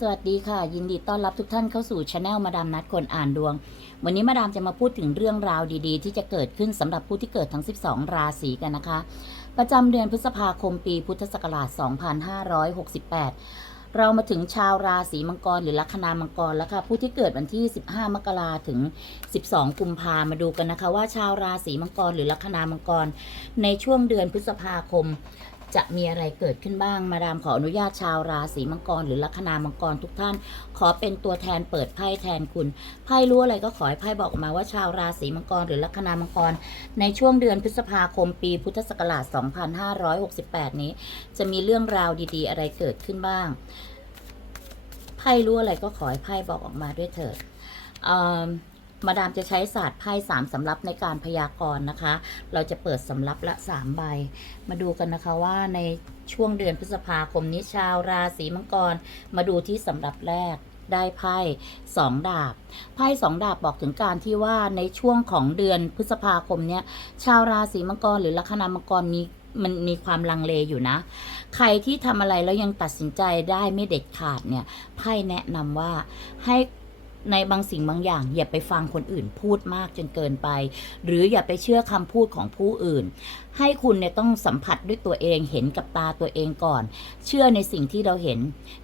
สวัสดีค่ะ ยินดีต้อนรับทุกท่านเข้าสู่ช anel มาดามนัดคนอ่านดวง วันนี้มาดามจะมาพูดถึงเรื่องราวดีๆ ที่จะเกิดขึ้นสำหรับผู้ที่เกิดทั้ง 12 ราศีกันนะคะ ประจำเดือนพฤษภาคมปีพุทธศักราช 2568 เรามาถึงชาวราศีมังกรหรือลัคนามังกรแล้วค่ะ ผู้ที่เกิดวันที่ 15 มกราถึง 12 กุมภามาดูกันนะคะ ว่าชาวราศีมังกรหรือลัคนามังกร ในช่วงเดือนพฤษภาคม จะมีอะไรเกิดขึ้นบ้าง มาดามขออนุญาตชาวราศีมังกร หรือลัคนามังกรทุกท่าน ขอเป็นตัวแทนเปิดไพ่แทนคุณไพ่รู้อะไรก็ขอให้ไพ่บอกมาว่าชาวราศีมังกร หรือลัคนามังกร ในช่วงเดือนพฤษภาคมปีพุทธศักราช 2568 นี้ จะมีเรื่องราวดีๆ อะไรเกิดขึ้นบ้างไพ่รู้อะไรก็ขอให้ไพ่บอกออกมาด้วยเถิด มาดามจะใช้ศาสตร์ไพ่สามสำรับในการพยากรณ์นะคะ เราจะเปิดสำรับละสามใบ มาดูกันนะคะว่าในช่วงเดือนพฤษภาคมนี้ชาวราศีมังกร มาดูที่สำรับแรกได้ไพ่สองดาบ ไพ่สองดาบบอกถึงการที่ว่าในช่วงของเดือนพฤษภาคมเนี้ยชาวราศีมังกรหรือลัคนามังกรมีมันมีความลังเลอยู่นะ ใครที่ทำอะไรแล้วยังตัดสินใจได้ไม่เด็ดขาดเนี่ย ไพ่แนะนำว่าให้ ในบางสิ่งบางอย่าง อย่าไปฟังคนอื่นพูดมากจนเกินไป หรืออย่าไปเชื่อคำพูดของผู้อื่น ให้คุณเนี่ยต้องสัมผัสด้วยตัวเองเห็นกับตาตัวเองก่อน เชื่อในสิ่งที่เราเห็น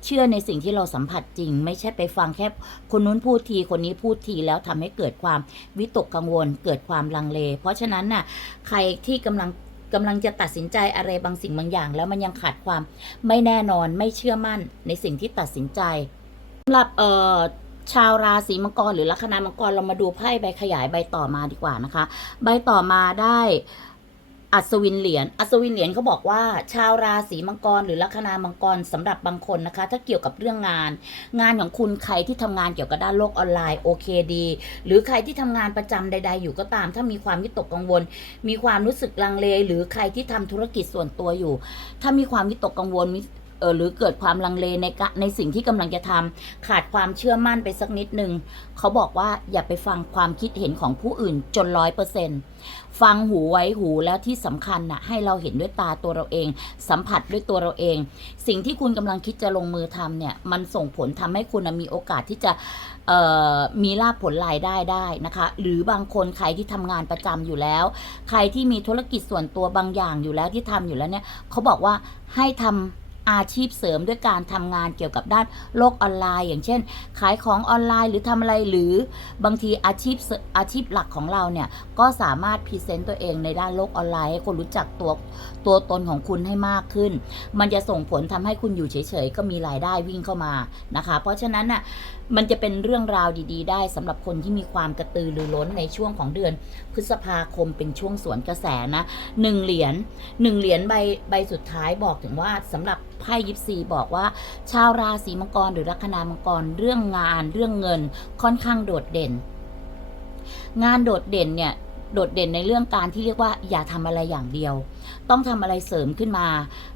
เชื่อในสิ่งที่เราสัมผัสจริง ไม่ใช่ไปฟังแค่คนนู้นพูดทีคนนี้พูดทีแล้วทำให้เกิดความวิตกกังวล เกิดความลังเล เพราะฉะนั้นน่ะใครที่กำลังกำลังจะตัดสินใจอะไรบางสิ่งบางอย่าง แล้วมันยังขาดความไม่แน่นอนไม่เชื่อมั่นในสิ่งที่ตัดสินใจสำหรับเอ่อ ชาวราศีมังกรหรือลัคนามังกรเรามาดูไพ่ใบขยายใบต่อมาดีกว่านะคะ ใบต่อมาได้อัศวินเหรียญ อัศวินเหรียญเขาบอกว่า ชาวราศีมังกร หรือลัคนามังกรสำหรับบางคนนะคะ ถ้าเกี่ยวกับเรื่องงาน งานของคุณใครที่ทำงานเกี่ยวกับด้านโลกออนไลน์โอเคดี หรือใครที่ทำงานประจำใด ๆ อยู่ก็ตาม ถ้ามีความวิตกกังวล มีความรู้สึกลังเล หรือใครที่ทำธุรกิจส่วนตัวอยู่ ถ้ามีความวิตกกังวล เออหรือเกิดความลังเลในกะในสิ่งที่กำลังจะทำขาดความเชื่อมั่นไปสักนิดนึงเขาบอกว่าอย่าไปฟังความคิดเห็นของผู้อื่นจนร้อยเปอร์เซ็นฟังหูไว้หูแล้วที่สำคัญน่ะให้เราเห็นด้วยตาตัวเราเอง สัมผัสด้วยตัวเราเอง สิ่งที่คุณกำลังคิดจะลงมือทำเนี่ยมันส่งผลทำให้คุณมีโอกาสที่จะมีลาภผลรายได้ได้นะคะ หรือบางคนใครที่ทำงานประจำอยู่แล้ว ใครที่มีธุรกิจส่วนตัวบางอย่างอยู่แล้วที่ทำอยู่แล้วเนี่ยเขาบอกว่าให้ทำ อาชีพเสริมด้วยการทำงานเกี่ยวกับด้านโลกออนไลน์ อย่างเช่น ขายของออนไลน์หรือทำอะไรหรือบางทีอาชีพอาชีพหลักของเราเนี่ยก็สามารถพรีเซนต์ตัวเองในด้านโลกออนไลน์ให้คนรู้จักตัวตัวตนของคุณให้มากขึ้น มันจะส่งผลทำให้คุณอยู่เฉยๆก็มีรายได้วิ่งเข้ามานะคะ เพราะฉะนั้นน่ะ มันจะเป็นเรื่องราวดี ๆ ได้สำหรับคนที่มีความกระตือรือร้นในช่วงของเดือนพฤษภาคมเป็นช่วงสวนกระแสนะหนึ่งเหรียญหนึ่งเหรียญใบใบสุดท้ายบอกถึงว่าสำหรับไพ่ยิปซีบอกว่า ชาวราศีมังกรหรือลัคนามังกรเรื่องงานเรื่องเงินค่อนข้างโดดเด่น งานโดดเด่นเนี่ยโดดเด่นในเรื่องการที่เรียกว่าอย่าทำอะไรอย่างเดียว ต้องทำอะไรเสริมขึ้นมา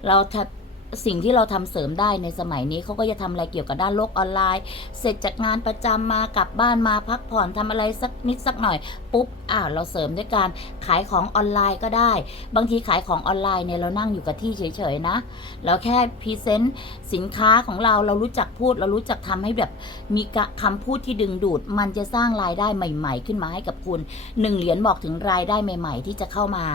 เราถ้า สิ่งที่เราทำเสริมได้ในสมัยนี้เขาก็จะทำอะไรเกี่ยวกับด้านโลกออนไลน์ เสร็จจากงานประจำมากลับบ้านมาพักผ่อนทำอะไรสักนิดสักหน่อยปุ๊บอ้าวเราเสริมด้วยการขายของออนไลน์ก็ได้ บางทีขายของออนไลน์เนี่ยเรานั่งอยู่กับที่เฉยๆนะ เราแค่พรีเซนต์สินค้าของเราเรารู้จักพูด เรารู้จักทำให้แบบมีกะคำพูดที่ดึงดูด มันจะสร้างรายได้ใหม่ ๆ ขึ้นมาให้กับคุณหนึ่งเหรียญบอกถึงรายได้ใหม่ ๆ ที่จะเข้ามา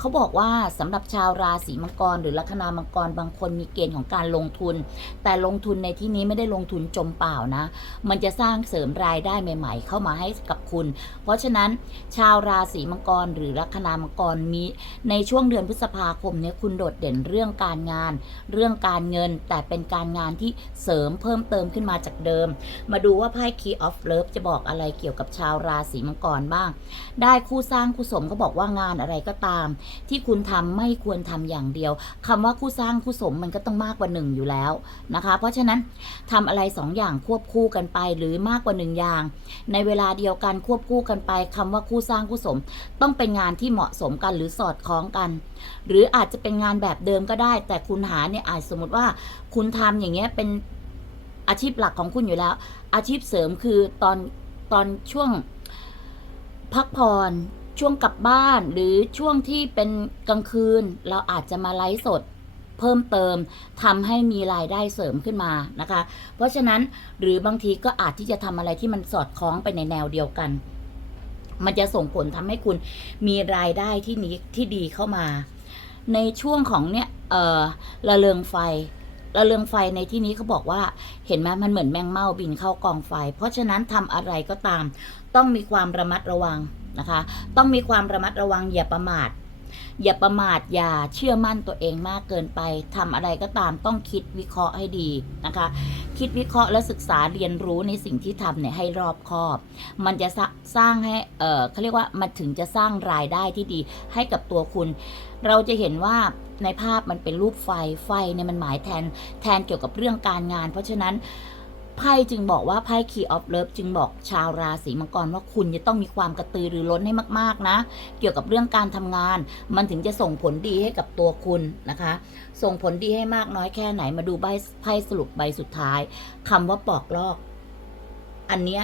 เขาบอกว่าสำหรับชาวราศีมังกร หรือลัคนามังกรบางคนมีเกณฑ์ของการลงทุน แต่ลงทุนในที่นี้ไม่ได้ลงทุนจมเปล่านะ มันจะสร้างเสริมรายได้ใหม่ ๆ เข้ามาให้กับคุณ เพราะฉะนั้นชาวราศีมังกร หรือลัคนามังกรมีในช่วงเดือนพฤษภาคมเนี้คุณโดดเด่นเรื่องการงาน เรื่องการเงินแต่เป็นการงานที่เสริมเพิ่มเติมขึ้นมาจากเดิม มาดูว่าไพ่ Key of Love จะบอกอะไรเกี่ยวกับชาวราศีมังกรบ้าง ได้คู่สร้างคู่สมก็บอกว่างานอะไรก็ตามที่คุณทำไม่ควรทำอย่างเดียวคำว่าคู่สร้างคู่สมมันก็ต้องมากกว่าหนึ่งอยู่แล้วนะคะ เพราะฉะนั้นทำอะไรสองอย่างควบคู่กันไปหรือมากกว่าหนึ่งอย่าง ในเวลาเดียวกันควบคู่กันไปคำว่าคู่สร้างคู่สม ต้องเป็นงานที่เหมาะสมกันหรือสอดคล้องกัน หรืออาจจะเป็นงานแบบเดิมก็ได้ แต่คุณหาเนี่ยอาจสมมติว่าคุณทำอย่างเงี้ยเป็นอาชีพหลักของคุณอยู่แล้ว อาชีพเสริมคือตอนตอนช่วงพักผ่อน ช่วงกลับบ้านหรือช่วงที่เป็นกลางคืน เราอาจจะมาไลฟ์สดเพิ่มเติมทำให้มีรายได้เสริมขึ้นมานะคะ เพราะฉะนั้นหรือบางทีก็อาจที่จะทำอะไรที่มันสอดคล้องไปในแนวเดียวกัน มันจะส่งผลทำให้คุณมีรายได้ที่นี้ที่ดีเข้ามา ในช่วงของเนี่ยเออระเริงไฟระเริงไฟในที่นี้เขาบอกว่าเห็นไหมมันเหมือนแมงเม่าบินเข้ากองไฟ เพราะฉะนั้นทำอะไรก็ตาม ต้องมีความระมัดระวัง นะคะ ต้องมีความระมัดระวังอย่าประมาท อย่าประมาทอย่าเชื่อมั่นตัวเองมากเกินไปทำอะไรก็ตามต้องคิดวิเคราะห์ให้ดีนะคะ คิดวิเคราะห์และศึกษาเรียนรู้ในสิ่งที่ทำเนี่ยให้รอบคอบ มันจะสร้าสร้างให้เออเขาเรียกว่ามันถึงจะสร้างรายได้ที่ดีให้กับตัวคุณ เราจะเห็นว่าในภาพมันเป็นรูปไฟไฟเนี่ยมันหมายแทนแทนเกี่ยวกับเรื่องการงาน เพราะฉะนั้น ไพ่จึงบอกว่าไพ่ Key of Love จึงบอกชาวราศีมังกรว่าคุณจะต้องมีความกระตือรือร้นให้มาก ๆ นะ เกี่ยวกับเรื่องการทำงาน มันถึงจะส่งผลดีให้กับตัวคุณนะคะ ส่งผลดีให้มากน้อยแค่ไหนมาดูใบไพ่สรุปใบสุดท้ายคำว่าปอกลอก อันเนี้ย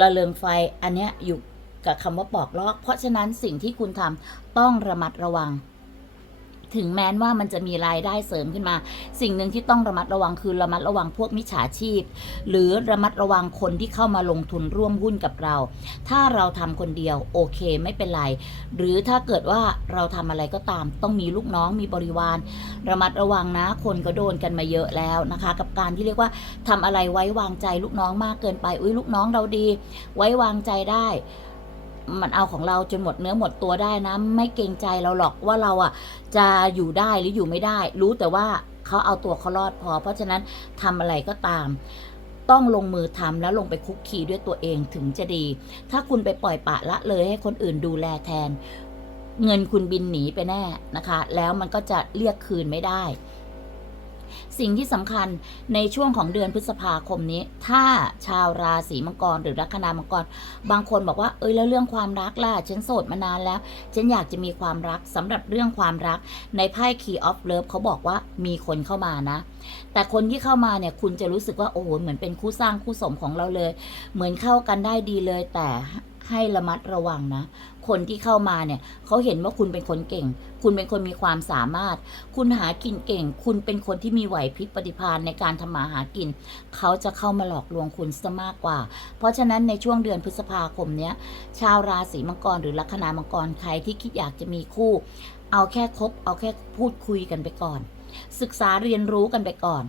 ระเริงไฟอันเนี้ยอยู่กับคำว่าปอกลอก เพราะฉะนั้นสิ่งที่คุณทำต้องระมัดระวัง ถึงแม้ว่ามันจะมีรายได้เสริมขึ้นมา สิ่งหนึ่งที่ต้องระมัดระวังคือระมัดระวังพวกมิจฉาชีพ หรือระมัดระวังคนที่เข้ามาลงทุนร่วมหุ้นกับเรา ถ้าเราทำคนเดียวโอเคไม่เป็นไร หรือถ้าเกิดว่าเราทำอะไรก็ตาม ต้องมีลูกน้องมีบริวาร ระมัดระวังนะ คนก็โดนกันมาเยอะแล้วนะคะ กับการที่เรียกว่าทำอะไรไว้วางใจลูกน้องมากเกินไปอุ้ยลูกน้องเราดี ไว้วางใจได้ มันเอาของเราจนหมดเนื้อหมดตัวได้นะ ไม่เกรงใจเราหรอกว่าเราอะจะอยู่ได้หรืออยู่ไม่ได้ รู้แต่ว่าเขาเอาตัวเขารอดพอ เพราะฉะนั้นทำอะไรก็ตาม ต้องลงมือทำแล้วลงไปคุกคีด้วยตัวเองถึงจะดี ถ้าคุณไปปล่อยปะละเลยให้คนอื่นดูแลแทน เงินคุณบินหนีไปแน่นะคะ แล้วมันก็จะเรียกคืนไม่ได้ สิ่งที่สำคัญในช่วงของเดือนพฤษภาคมนี้ ถ้าชาวราศีมังกรหรือลัคนามังกร บางคนบอกว่าเอ้ยแล้วเรื่องความรักล่ะฉันโสดมานานแล้ว ฉันอยากจะมีความรักสำหรับเรื่องความรักในไพ่ Key of Love เขาบอกว่ามีคนเข้ามานะ แต่คนที่เข้ามาเนี่ยคุณจะรู้สึกว่าโอ้โหเหมือนเป็นคู่สร้างคู่สมของเราเลย เหมือนเข้ากันได้ดีเลยแต่ให้ระมัดระวังนะ คนที่เข้ามาเนี่ยเขาเห็นว่าคุณเป็นคนเก่ง คุณเป็นคนมีความสามารถ คุณหากินเก่ง คุณเป็นคนที่มีไหวพริบปฏิภาณในการทำมาหากิน เขาจะเข้ามาหลอกลวงคุณซะมากกว่า เพราะฉะนั้นในช่วงเดือนพฤษภาคมเนี้ยชาวราศีมังกรหรือลัคนามังกรใครที่คิดอยากจะมีคู่ เอาแค่คบเอาแค่พูดคุยกันไปก่อน ศึกษาเรียนรู้กันไปก่อน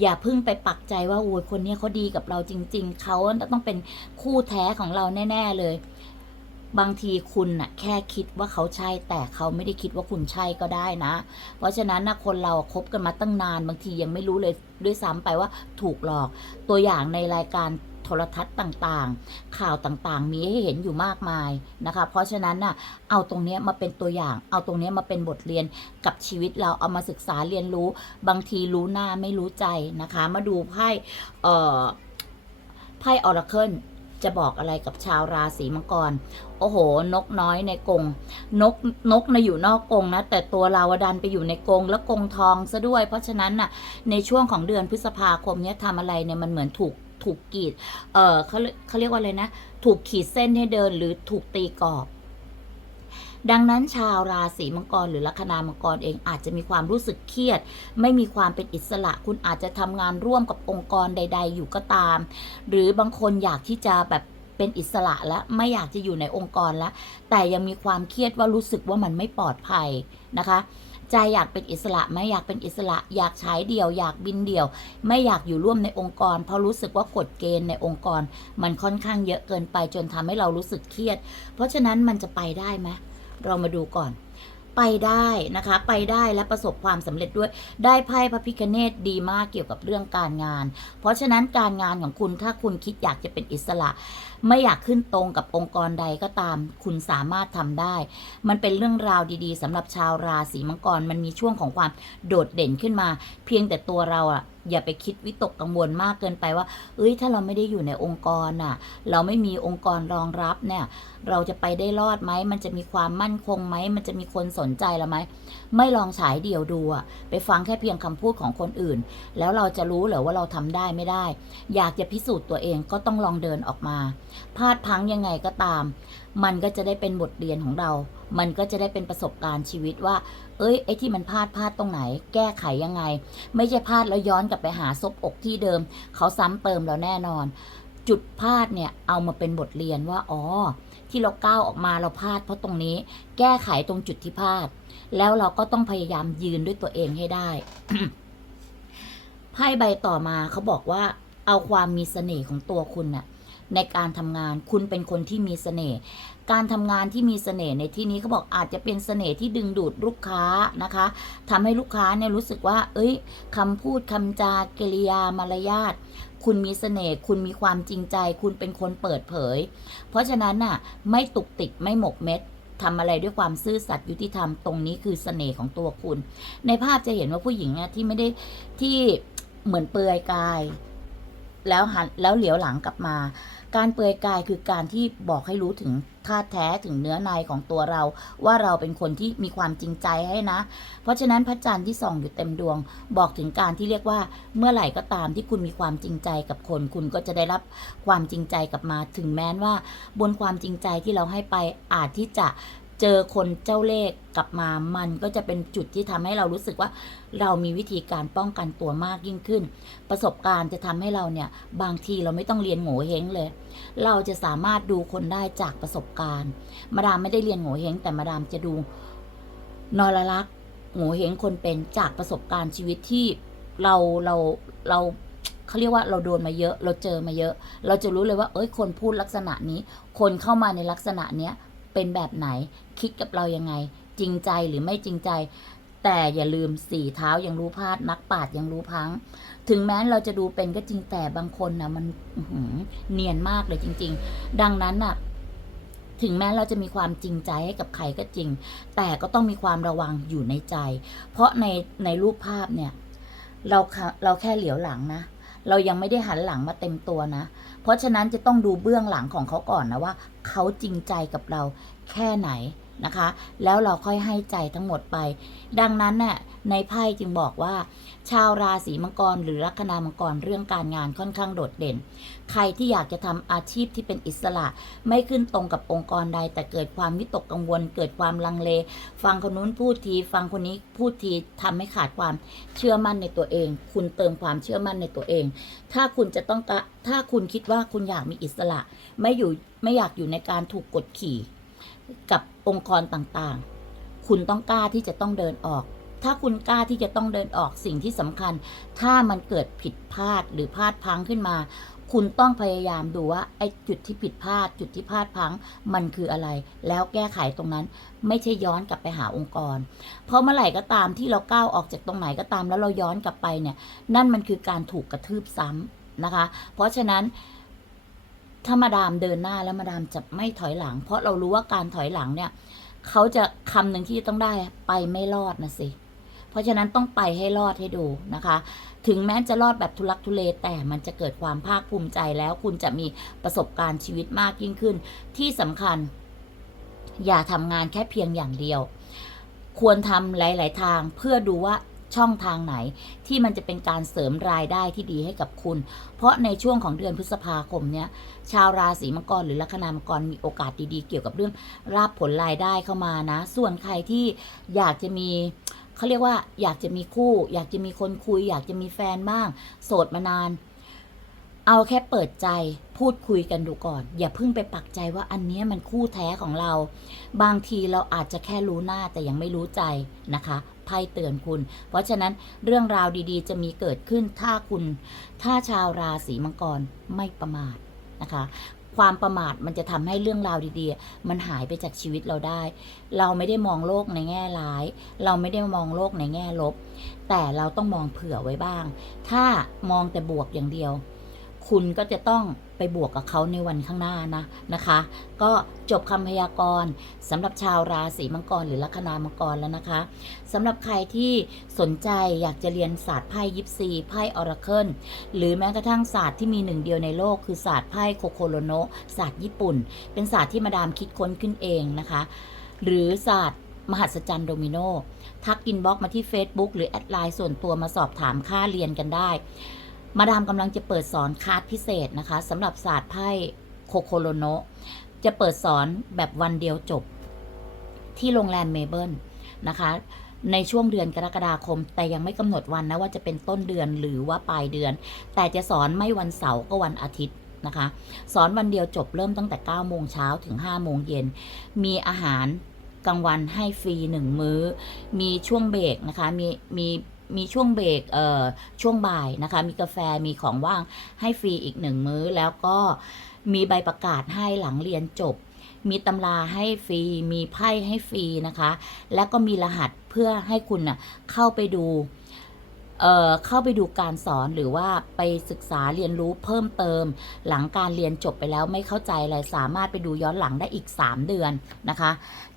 อย่าพิ่งไปปักใจว่าโอ้ยคนนี้เขาดีกับเราจริง ๆ เขาต้องเป็นคู่แท้ของเราแน่ ๆ เลย บางทีคุณน่ะแค่คิดว่าเขาใช่ แต่เขาไม่ได้คิดว่าคุณใช่ก็ได้นะ เพราะฉะนั้นนะคนเราคบกันมาตั้งนาน บางทียังไม่รู้เลยด้วยซ้ำไปว่าถูกหลอก ตัวอย่างในรายการโทรทัศน์ต่างๆ ข่าวต่างๆ มีให้เห็นอยู่มากมายนะคะ เพราะฉะนั้นน่ะ เอาตรงนี้มาเป็นตัวอย่าง เอาตรงนี้มาเป็นบทเรียนกับชีวิตเรา เอามาศึกษาเรียนรู้ บางทีรู้หน้าไม่รู้ใจนะคะ มาดูไพ่เอ่อไพ่ออราเคิล จะบอกอะไรกับชาวราศีมังกร โอ้โห นกน้อยในกรงนกนกนะอยู่นอกกรงนะ แต่ตัวเราดันไปอยู่ในกรงแล้วกรงทองซะด้วย เพราะฉะนั้นน่ะ ในช่วงของเดือนพฤษภาคมเนี้ยทำอะไรเนี่ยมันเหมือนถูกถูกกีด เออเขาเขาเรียกว่าอะไรนะ ถูกขีดเส้นให้เดินหรือถูกตีกรอบ ดังนั้นชาวราศีมังกรหรือลัคนามังกรเองอาจจะมีความรู้สึกเครียด ไม่มีความเป็นอิสระ คุณอาจจะทำงานร่วมกับองค์กรใด ๆ อยู่ก็ตาม หรือบางคนอยากที่จะแบบเป็นอิสระแล้วไม่อยากจะอยู่ในองค์กรแล้วแต่ยังมีความเครียดว่ารู้สึกว่ามันไม่ปลอดภัยนะคะใจอยากเป็นอิสระไหม่อยากเป็นอิสระ อยากใช้เดี่ยว อยากบินเดี่ยว ไม่อยากอยู่ร่วมในองค์กร เพราะรู้สึกว่ากฎเกณฑ์ในองค์กร มันค่อนข้างเยอะเกินไปจนทำให้เรารู้สึกเครียด เพราะฉะนั้นมันจะไปได้ไหม เรามาดูก่อน ไปได้นะคะ ไปได้และประสบความสำเร็จด้วยได้ไพ่พระพิคเนตดีมากเกี่ยวกับเรื่องการงาน เพราะฉะนั้นการงานของคุณถ้าคุณคิดอยากจะเป็นอิสระ ไม่อยากขึ้นตรงกับองค์กรใดก็ตาม คุณสามารถทำได้ มันเป็นเรื่องราวดีๆสำหรับชาวราศีมังกร มันมีช่วงของความโดดเด่นขึ้นมา เพียงแต่ตัวเราอะอย่าไปคิดวิตกกังวลมากเกินไปว่า เอ้ย ถ้าเราไม่ได้อยู่ในองค์กรน่ะ เราไม่มีองค์กรรองรับเนี่ย เราจะไปได้รอดไหม มันจะมีความมั่นคงไหม มันจะมีคนสนใจเราไหมไม่ลองฉายเดี่ยวดูอะไปฟังแค่เพียงคำพูดของคนอื่น แล้วเราจะรู้เหรอว่าเราทำได้ไม่ได้ อยากจะพิสูจน์ตัวเองก็ต้องลองเดินออกมาพลาดพังยังไงก็ตาม มันก็จะได้เป็นบทเรียนของเรา มันก็จะได้เป็นประสบการณ์ชีวิตว่า เอ้ยไอ้ที่มันพลาดพลาดตรงไหน แก้ไขยังไง ไม่ใช่พลาดแล้วย้อนกลับไปหาซบอกที่เดิม เขาซ้ำเติมเราแน่นอน จุดพลาดเนี่ยเอามาเป็นบทเรียนว่าอ๋อที่เราก้าวออกมาเราพลาดเพราะตรงนี้ แก้ไขตรงจุดที่พลาด แล้วเราก็ต้องพยายามยืนด้วยตัวเองให้ได้ ไพ่ใบต่อมาเขาบอกว่า เอาความมีเสน่ห์ของตัวคุณน่ะในการทำงานคุณเป็นคนที่มีเสน่ห์การทำงานที่มีเสน่ห์ในที่นี้เขาบอกอาจจะเป็นเสน่ห์ที่ดึงดูดลูกค้านะคะทำให้ลูกค้าเนี่ยรู้สึกว่า เอ้ยคำพูดคำจากริยามารยาทคุณมีเสน่ห์คุณมีความจริงใจ คุณเป็นคนเปิดเผย เพราะฉะนั้นน่ะ ไม่ตุกติกไม่หมกเม็ด ทำอะไรด้วยความซื่อสัตย์ยุติธรรมตรงนี้คือเสน่ห์ของตัวคุณ ในภาพจะเห็นว่าผู้หญิงเนี่ยที่ไม่ได้ที่เหมือนเปลือยกาย แล้วหันแล้วเหลียวหลังกลับมา การเปลือยกายคือการที่บอกให้รู้ถึงท่าแท้ถึงเนื้อในของตัวเรา ว่าเราเป็นคนที่มีความจริงใจให้นะ เพราะฉะนั้นพระจันทร์ที่ส่องอยู่เต็มดวง บอกถึงการที่เรียกว่าเมื่อไหร่ก็ตามที่คุณมีความจริงใจกับคน คุณก็จะได้รับความจริงใจกลับมา ถึงแม้ว่า บนความจริงใจที่เราให้ไปอาจที่จะ เจอคนเจ้าเลขกลับมามันก็จะเป็นจุดที่ทำให้เรารู้สึกว่า เรามีวิธีการป้องกันตัวมากยิ่งขึ้น ประสบการณ์จะทำให้เราเนี่ยบางทีเราไม่ต้องเรียนโง่เฮงเลย เราจะสามารถดูคนได้จากประสบการณ์ มาดามไม่ได้เรียนโง่เฮงแต่มาดามจะดูนรลักษ์โง่เฮงคนเป็นจากประสบการณ์ชีวิตที่เราเราเราเขาเรียกว่าเราโดนมาเยอะ เราเจอมาเยอะ เราจะรู้เลยว่า เอ้ยคนพูดลักษณะนี้ คนเข้ามาในลักษณะเนี้ย เป็นแบบไหน คิดกับเรายังไง จริงใจหรือไม่จริงใจ แต่อย่าลืมสี่เท้ายังรู้พลาดนักปาดยังรู้พัง ถึงแม้เราจะดูเป็นก็จริงแต่บางคนนะมันเนียนมากเลยจริง ๆ ดังนั้นน่ะถึงแม้เราจะมีความจริงใจให้กับใครก็จริง แต่ก็ต้องมีความระวังอยู่ในใจ เพราะในในรูปภาพเนี่ย เราเราแค่เหลียวหลังนะ เรายังไม่ได้หันหลังมาเต็มตัวนะ ราะฉะนั้นจะต้องดูเบื้องหลังของเขาก่อนนะว่า เขาจริงใจกับเราแค่ไหน นะคะ แล้วเราค่อยให้ใจทั้งหมดไป ดังนั้นน่ะในไพ่จึงบอกว่า ชาวราศีมังกรหรือลัคนามังกรเรื่องการงานค่อนข้างโดดเด่น ใครที่อยากจะทำอาชีพที่เป็นอิสระ ไม่ขึ้นตรงกับองค์กรใด แต่เกิดความวิตกกังวล เกิดความลังเล ฟังคนนู้นพูดที ฟังคนนี้พูดทีทำให้ขาดความเชื่อมั่นในตัวเอง คุณเติมความเชื่อมั่นในตัวเอง ถ้าคุณจะต้องถ้าคุณคิดว่าคุณอยากมีอิสระ ไม่อยู่ไม่อยากอยู่ในการถูกกดขี่ กับองค์กรต่างๆ คุณต้องกล้าที่จะต้องเดินออก ถ้าคุณกล้าที่จะต้องเดินออกสิ่งที่สำคัญ ถ้ามันเกิดผิดพลาดหรือพลาดพังขึ้นมา คุณต้องพยายามดูว่าไอ้จุดที่ผิดพลาด จุดที่พลาดพังมันคืออะไร แล้วแก้ไขตรงนั้น ไม่ใช่ย้อนกลับไปหาองค์กร เพราะเมื่อไหร่ก็ตามที่เราก้าวออกจากตรงไหนก็ตามแล้วเราย้อนกลับไปเนี่ย นั่นมันคือการถูกกระทืบซ้ำนะคะ เพราะฉะนั้น ถ้ามาดามเดินหน้าแล้วมาดามจะไม่ถอยหลัง เพราะเรารู้ว่าการถอยหลังเนี่ยเขาจะคำหนึ่งที่จะต้องได้ไปไม่รอดนะสิเพราะฉะนั้นต้องไปให้รอดให้ดูนะคะ ถึงแม้จะรอดแบบทุลักทุเลแต่มันจะเกิดความภาคภูมิใจแล้วคุณจะมีประสบการณ์ชีวิตมากยิ่งขึ้น ที่สำคัญ อย่าทำงานแค่เพียงอย่างเดียว ควรทำหลาย ๆ ทางเพื่อดูว่า ช่องทางไหนที่มันจะเป็นการเสริมรายได้ที่ดีให้กับคุณ เพราะในช่วงของเดือนพฤษภาคมเนี้ยชาวราศีมังกรหรือลัคนามังกรมีโอกาสดีๆ เกี่ยวกับเรื่องราบผลรายได้เข้ามานะ ส่วนใครที่อยากจะมีเขาเรียกว่าอยากจะมีคู่ อยากจะมีคนคุย อยากจะมีแฟนบ้าง โสดมานาน เอาแค่เปิดใจพูดคุยกันดูก่อน อย่าเพิ่งไปปักใจว่าอันนี้มันคู่แท้ของเรา บางทีเราอาจจะแค่รู้หน้าแต่ยังไม่รู้ใจนะคะ ไพ่เตือนคุณ เพราะฉะนั้นเรื่องราวดีๆ จะมีเกิดขึ้นถ้าคุณ ถ้าชาวราศีมังกรไม่ประมาทนะคะความประมาทมันจะทำให้เรื่องราวดีๆ มันหายไปจากชีวิตเราได้ เราไม่ได้มองโลกในแง่ร้าย เราไม่ได้มองโลกในแง่ลบ แต่เราต้องมองเผื่อไว้บ้าง ถ้ามองแต่บวกอย่างเดียว คุณก็จะต้องไปบวกกับเขาในวันข้างหน้านะนะคะ ก็จบคำพยากรณ์สำหรับชาวราศีมังกรหรือลัคนามังกรแล้วนะคะสำหรับใครที่สนใจอยากจะเรียนศาสตร์ไพ่ยิปซีไพ่ออราเคิลหรือแม้กระทั่งศาสตร์ที่มีหนึ่งเดียวในโลกคือศาสตร์ไพ่โคโคโรโนศาสตร์ญี่ปุ่น เป็นศาสตร์ที่มาดามคิดค้นขึ้นเองนะคะ หรือศาสตร์มหัศจรรย์โดมิโนทักอินบ็อกมาที่ Facebook หรือแอดไลน์ส่วนตัวมาสอบถามค่าเรียนกันได้ มาดามกำลังจะเปิดสอนคาสพิเศษนะคะสำหรับศาสตร์ไพ่โคโคโรโนะจะเปิดสอนแบบวันเดียวจบ ที่โรงแรมเมเบิลนะคะในช่วงเดือนกรกฎาคม แต่ยังไม่กำหนดวันนะว่าจะเป็นต้นเดือนหรือว่าปลายเดือน แต่จะสอนไม่วันเสาร์ก็วันอาทิตย์นะคะ สอนวันเดียวจบเริ่มตั้งแต่9โมงเช้าถึง5โมงเย็น มีอาหารกลางวันให้ฟรี1มื้อ มีช่วงเบรกนะคะ มีมี มีช่วงเบรกเอ่อช่วงบ่ายนะคะ มีกาแฟมีของว่างให้ฟรีอีกหนึ่งมื้อ แล้วก็มีใบประกาศให้หลังเรียนจบ มีตำราให้ฟรี มีไพ่ให้ฟรีนะคะ และก็มีรหัสเพื่อให้คุณน่ะเข้าไปดู เเข้าไปดูการสอนหรือว่าไปศึกษาเรียนรู้เพิ่มเติม หลังการเรียนจบไปแล้วไม่เข้าใจอะไรสามารถไปดูย้อนหลังได้อีก 3 เดือนนะคะ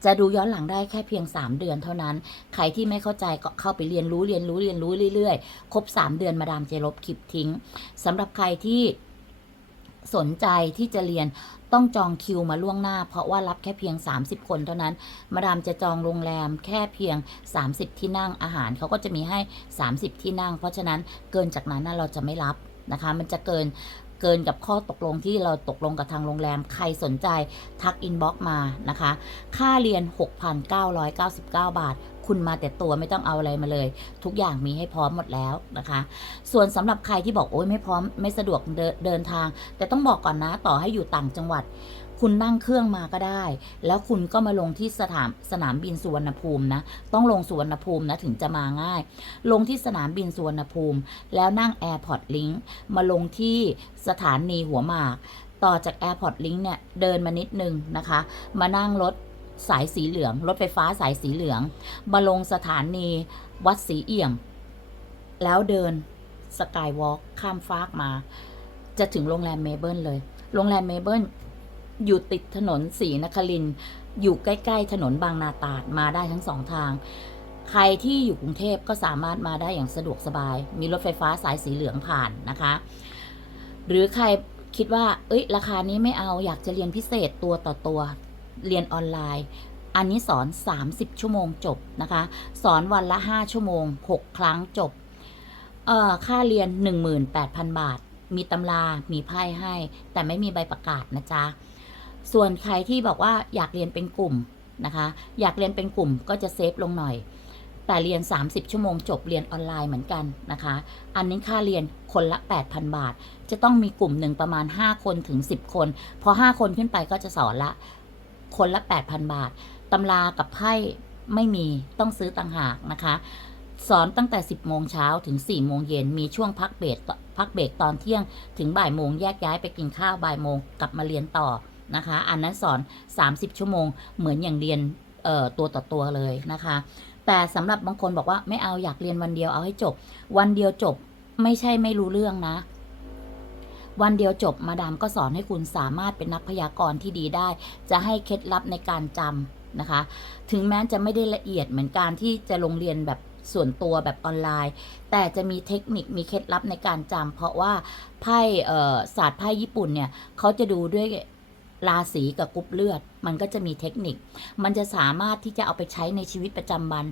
จะดูย้อนหลังได้แค่เพียง 3 เดือนเท่านั้น ใครที่ไม่เข้าใจก็เข้าไปเรียนรู้เรียนรู้เรียนรู้เรื่อยๆ ครบ 3 เดือนมาดามจะลบคลิปทิ้งสำหรับใครที่สนใจที่จะเรียน ต้องจองคิวมาล่วงหน้า เพราะว่ารับแค่เพียง 30 คนเท่านั้น มาดามจะจองโรงแรมแค่เพียง 30 ที่นั่งอาหารเขาก็จะมีให้ 30 ที่นั่ง เพราะฉะนั้นเกินจากนั้นนะเราจะไม่รับนะคะ มันจะเกินเกินกับข้อตกลงที่เราตกลงกับทางโรงแรม ใครสนใจทักอินบ็อกมานะคะ ค่าเรียน 6,999 บาท คุณมาแต่ตัวไม่ต้องเอาอะไรมาเลย ทุกอย่างมีให้พร้อมหมดแล้วนะคะ ส่วนสำหรับใครที่บอกโอ๊ยไม่พร้อมไม่สะดวกเดินเดินทาง แต่ต้องบอกก่อนนะต่อให้อยู่ต่างจังหวัด คุณนั่งเครื่องมาก็ได้ แล้วคุณก็มาลงที่สถานสนามบินสุวรรณภูมินะต้องลงสุวรรณภูมินะถึงจะมาง่าย ลงที่สนามบินสุวรรณภูมิ แล้วนั่ง Airport Link มาลงที่สถานีหัวหมาก ต่อจาก Airport Link เนี่ยเดินมานิดนึงนะคะ มานั่งรถ สายสีเหลือง รถไฟฟ้าสายสีเหลืองมาลงสถานีวัดศรีเอี่ยม แล้วเดินสกายวอล์กข้ามฟากมา จะถึงโรงแรมเมเบิลเลย โรงแรมเมเบิลอยู่ติดถนนสีนครินอยู่ใกล้ ๆ ถนนบางนาตาดมาได้ทั้งสองทาง ใครที่อยู่กรุงเทพก็สามารถมาได้อย่างสะดวกสบาย มีรถไฟฟ้าสายสีเหลืองผ่านนะคะ หรือใครคิดว่า เอ้ย ราคานี้ไม่เอาอยากจะเรียนพิเศษตัวต่อตัว เรียนออนไลน์อันนี้สอน 30 ชั่วโมงจบนะคะ สอนวันละ 5 ชั่วโมง 6 ครั้งจบ เอ่อ ค่าเรียน 18,000 บาท มีตำรา มีไพ่ให้ แต่ไม่มีใบประกาศนะจ๊ะ ส่วนใครที่บอกว่าอยากเรียนเป็นกลุ่มนะคะ อยากเรียนเป็นกลุ่มก็จะเซฟลงหน่อย แต่เรียน 30 ชั่วโมงจบเรียนออนไลน์เหมือนกันนะคะ อันนี้ค่าเรียนคนละ 8,000 บาท จะต้องมีกลุ่มหนึ่งประมาณ 5 คนถึง 10 คน พอ 5 คนขึ้นไปก็จะสอนละ คนละ 8,000 บาท ตำรากับไพ่ไม่มีต้องซื้อต่างหากนะคะ สอนตั้งแต่ 10 โมงเช้าถึง 4 โมงเย็น มีช่วงพักเบรกพักเบรกตอนเที่ยงถึงบ่ายโมงแยกย้ายไปกินข้าวบ่ายโมงกลับมาเรียนต่อนะคะ อันนั้นสอน 30 ชั่วโมง เหมือนอย่างเรียนตัวต่อตัวเลยนะคะ แต่สำหรับบางคนบอกว่าไม่เอาอยากเรียนวันเดียวเอาให้จบ วันเดียวจบไม่ใช่ไม่รู้เรื่องนะ วันเดียวจบมาดามก็สอนให้คุณสามารถเป็นนักพยากรณ์ที่ดีได้ จะให้เคล็ดลับในการจำนะคะ ถึงแม้จะไม่ได้ละเอียดเหมือนการที่จะลงเรียนแบบส่วนตัวแบบออนไลน์ แต่จะมีเทคนิคมีเคล็ดลับในการจำเพราะว่าไพ่ศาสตร์ไพ่ญี่ปุ่นเนี่ยเขาจะดูด้วยราศีกับกรุ๊ปเลือด มันก็จะมีเทคนิค มันจะสามารถที่จะเอาไปใช้ในชีวิตประจำวัน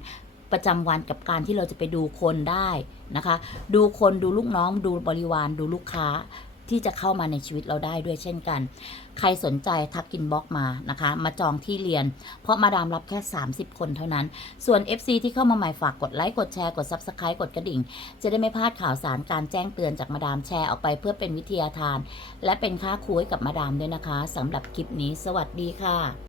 ประจำวันกับการที่เราจะไปดูคนได้นะคะ ดูคนดูลูกน้องดูบริวารดูลูกค้า ที่จะเข้ามาในชีวิตเราได้ด้วยเช่นกัน ใครสนใจทักกินบล็อกมานะคะ มาจองที่เรียน เพราะมาดามรับแค่ 30 คนเท่านั้น ส่วน FC ที่เข้ามาใหม่ฝากกดไลค์กดแชร์กด Subscribe กดกระดิ่ง จะได้ไม่พลาดข่าวสารการแจ้งเตือนจากมาดามแชร์ออกไปเพื่อเป็นวิทยาทาน และเป็นค่าคุยกับมาดามด้วยนะคะสำหรับคลิปนี้ สวัสดีค่ะ